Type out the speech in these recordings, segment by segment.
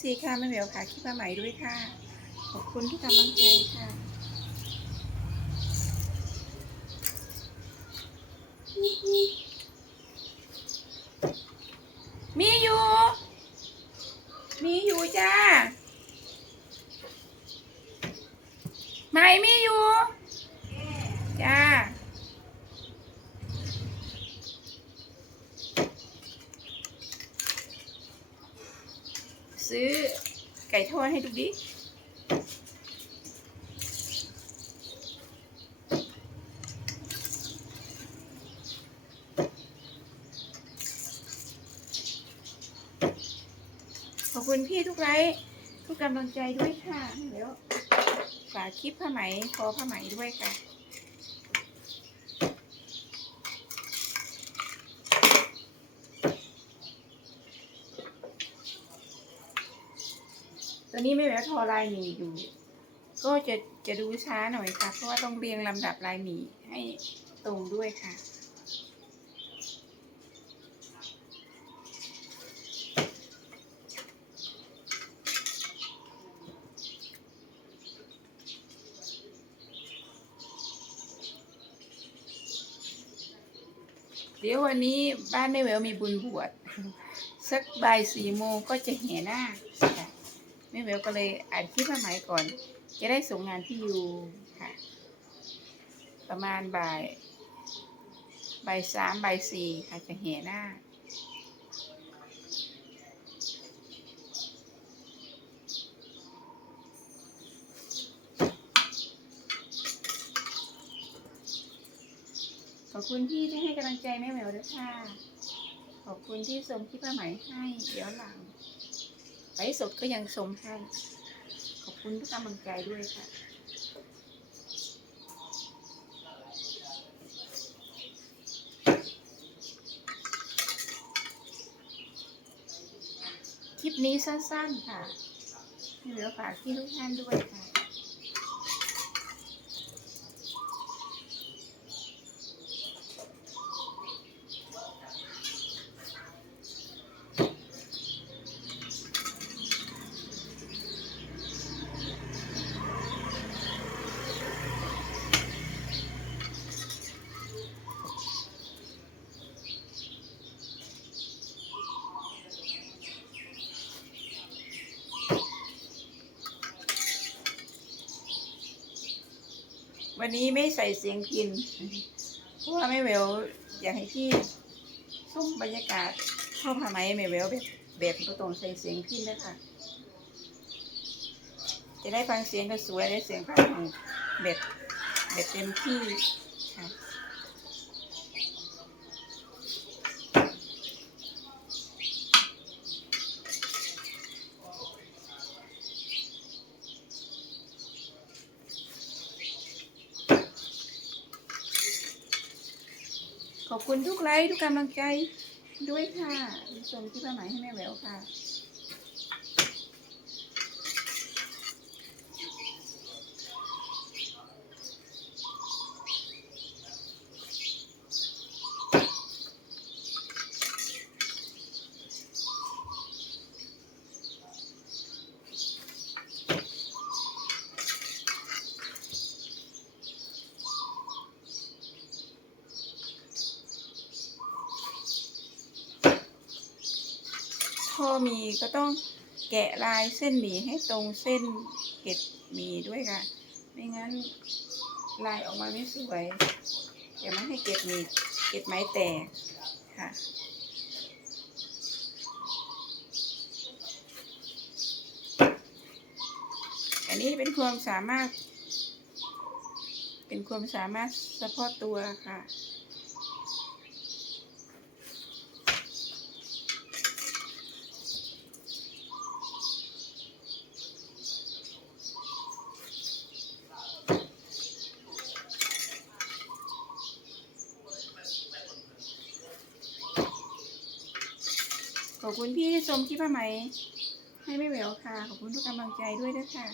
ซีค่ะแม่เหมียวค่ะคลิปมาใหม่ด้วยค่ะ ขอบคุณที่กำลังใจค่ะมีอยู่ มีอยู่จ้า ไม่มีอยู่ จ้า ซื้อไก่ทอดให้ดูดิ ขอบคุณพี่ทุกไลค์ทุกกำลังใจด้วยค่ะ เดี๋ยวฝากคลิปผ้าไหมคอผ้าไหมด้วยค่ะ ตอนนี้ไม่แบบทอลายหมีอยู่ ก็จะจะดูช้าหน่อยค่ะ เพราะว่าต้องเรียงลำดับลายหมีให้ตรงด้วยค่ะ เดี๋ยววันนี้บ้านแม่แววมีบุญบวชสักบ่ายสี่โมงก็จะแห่หน้าค แม่แววก็เลยอ่านคลิปมาใหม่ก่อน จะได้ส่งงานที่อยู่ค่ะ ประมาณบ่ายบ่ายสามบ่ายสี่ค่ะจะแห่หน้าขอบคุณที่ที่ให้กำลังใจแม่แหววด้วยค่ะ ขอบคุณที่ส่งคลิปมาใหม่ให้ย้อนหลัง ลฟ์สดก็ยังชมให้ขอบคุณทุกกำลังใจด้วยค่ะคลิปนี้สั้นๆค่ะเหลือฝากที่ทุกท่านด้วยค่ะ วันนี้ไม่ใส่เสียงพินเพราะว่าไม่เวลอยากให้พี่ซุ้มบรรยากาศชอบทำไมไม่เวลแบบแบบก็ต้องใส่เสียงพินนะคะจะได้ฟังเสียงก็สวยได้เสียงฟังแบบแบบเต็มที่ค่ะ ขอบคุณทุกไลค์ทุกกำลังใจด้วยค่ะส่งที่ผ้าไหมให้แม่แหววค่ะ มีก็ต้องแกะลายเส้นหมี่ให้ตรงเส้นเกล็ดหมี่ด้วยค่ะ ไม่งั้นลายออกมาไม่สวยเดี๋ยวไม่ให้เกล็ดหมี่เกล็ดไม้แตกค่ะอันนี้เป็นความสามารถ เป็นความสามารถเฉพาะตัวค่ะ ขอบคุณพี่ที่ชมคลิปมาไหม ให้ไม่แหววค่ะ ขอบคุณทุกกำลังใจด้วยด้วยค่ะ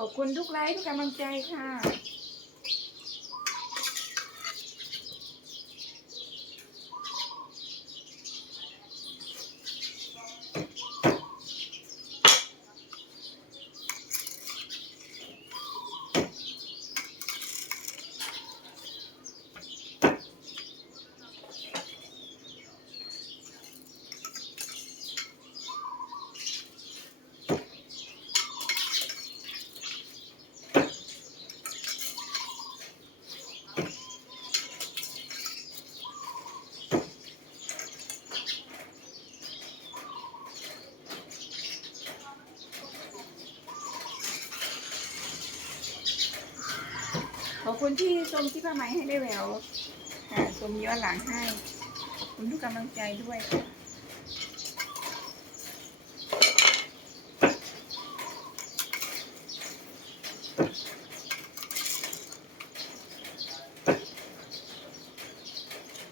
ขอบคุณทุกไลค์ทุกกำลังใจค่ะ คุณที่ชมที่ผ้าไหมให้ได้แหววค่ะชมย้อนหลังให้ คุณทุกกำลังใจด้วยค่ะ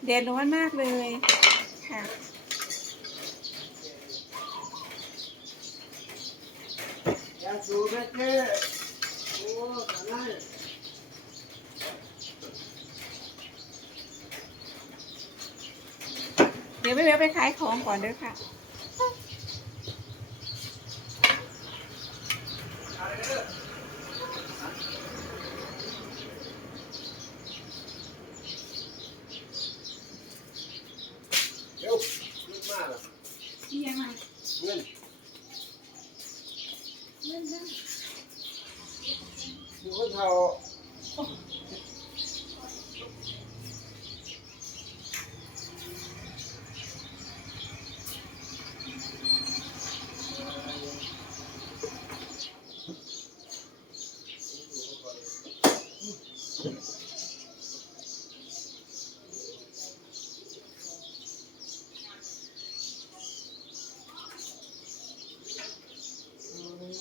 แดดร้อนมากเลยค่ะอยากสูบเจ๊โอ้ขนาดเดี๋ยวไม่เวไปขายของก่อนเด้อค่ะ เดี๋ยวลึกมากอะ ที่ยังไง เงิน เล่นได้ อยู่คนเฒ่า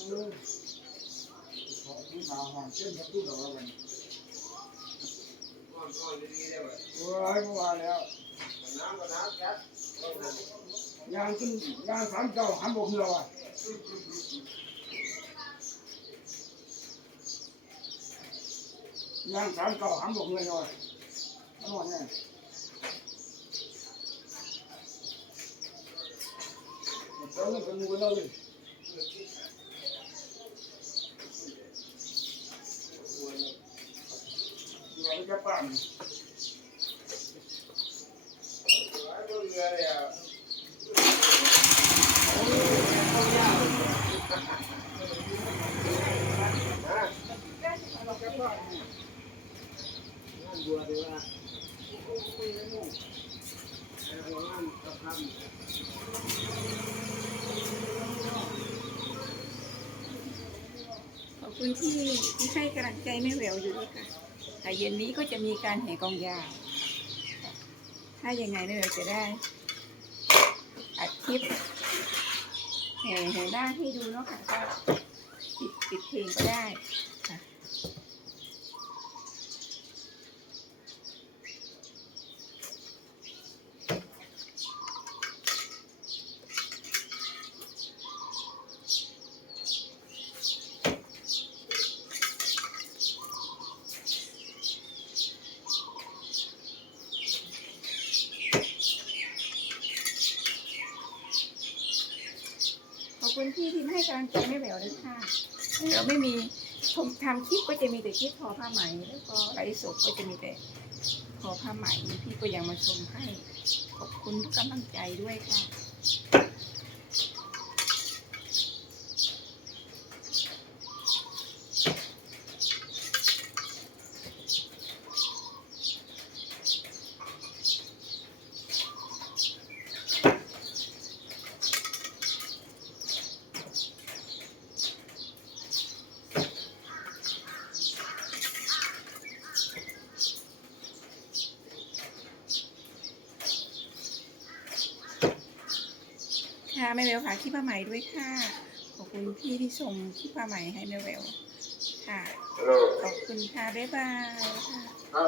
ก่อนก่อนดีๆได้ไหมโอ้ยเมื่อวานแล้วน้ำก็น้ำจัดต้องน้ำยางขึ้นยางสามเก้าหันบกเหือว่ะยางสามเก้าหันบกเหือหน่อยอร่อยแน่เจ้าเงินเป็นมือเราเลย ยู่ไอ้เจ้นไอ้ตัวเรือเนี่ยบัวดีว่าเอางานกระทำขอบคุณที่ที่ให้กำลังใจแม่แหววอยู่ด้วยค่ะ ค่ะเย็นนี้ก็จะมีการแห่กองยาวถ้ายังไงเราจะได้อัดคลิปแห่แห่หน้าให้ดูเนาะค่ะก็ปิดปิดเพลงก็ได้ ค่ะขอบคุณที่ที่ให้กำลังใจแม่แหววด้วยค่ะเดี๋ยวไม่มีชมทำคลิปก็จะมีแต่คลิปทอผ้าไหมแล้วก็ไลฟ์สดก็จะมีแต่ทอผ้าไหมพี่ก็ยังมาชมให้ ขอบคุณทุกกำลังใจด้วยค่ะ แม่แววฝากคลิปผ้าไหมด้วยค่ะ ขอบคุณพี่ที่ส่งคลิปผ้าไหมให้แม่แววค่ะฮัลโหลขอบคุณค่ะ บ๊ายบายค่ะ